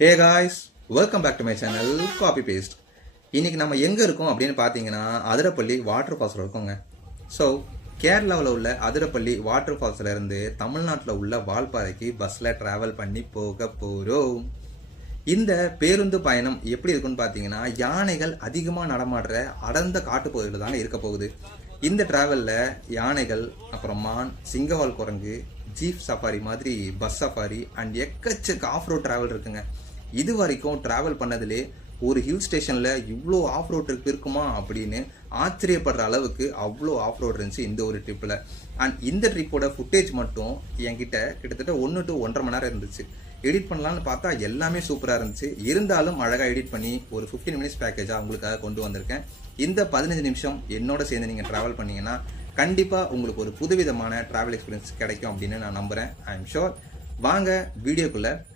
Hey guys, welcome back to my channel copy paste. இன்னைக்கு நம்ம எங்கே இருக்கோம் அப்படின்னு பார்த்தீங்கன்னா அதிரப்பள்ளி வாட்டர் ஃபால்ஸில் இருக்கோங்க. ஸோ கேரளாவில் உள்ள அதிரப்பள்ளி வாட்டர் ஃபால்ஸில் இருந்து தமிழ்நாட்டில் உள்ள வால்பாறைக்கு பஸ்ஸில் ட்ராவல் பண்ணி போக போகிறோம். இந்த பேருந்து பயணம் எப்படி இருக்குன்னு பார்த்தீங்கன்னா யானைகள் அதிகமாக நடமாடுற அடர்ந்த காட்டுப்பகுதியில் தாங்க இருக்க போகுது. இந்த டிராவலில் யானைகள், அப்புறம் மான், சிங்கவால் குரங்கு, ஜீப் சஃபாரி மாதிரி பஸ் சஃபாரி அண்ட் எக்கச்சக்க ஆஃப் ரோட் டிராவல் இருக்குங்க. இது வரைக்கும் டிராவல் பண்ணதுலே ஒரு ஹில் ஸ்டேஷனில் இவ்வளோ ஆஃப் ரோட் இருக்குமா அப்படின்னு ஆச்சரியப்படுற அளவுக்கு அவ்வளோ ஆஃப் ரோட் இருந்துச்சு இந்த ஒரு ட்ரிப்பில். அண்ட் இந்த ட்ரிப்போட ஃபுட்டேஜ் மட்டும் என்கிட்ட கிட்டத்தட்ட 1 to 1.5 மணி நேரம் இருந்துச்சு. எடிட் பண்ணலான்னு பார்த்தா எல்லாமே சூப்பராக இருந்துச்சு. இருந்தாலும் அழகாக எடிட் பண்ணி ஒரு 15 மினிட்ஸ் பேக்கேஜாக உங்களுக்காக கொண்டு வந்திருக்கேன். இந்த 15 நிமிஷம் என்னோட சேர்ந்து நீங்கள் ட்ராவல் பண்ணீங்கன்னா கண்டிப்பாக உங்களுக்கு ஒரு புதுவிதமான ட்ராவல் எக்ஸ்பீரியன்ஸ் கிடைக்கும் அப்படின்னு நான் நம்புகிறேன். I am sure. வாங்க வீடியோக்குள்ளே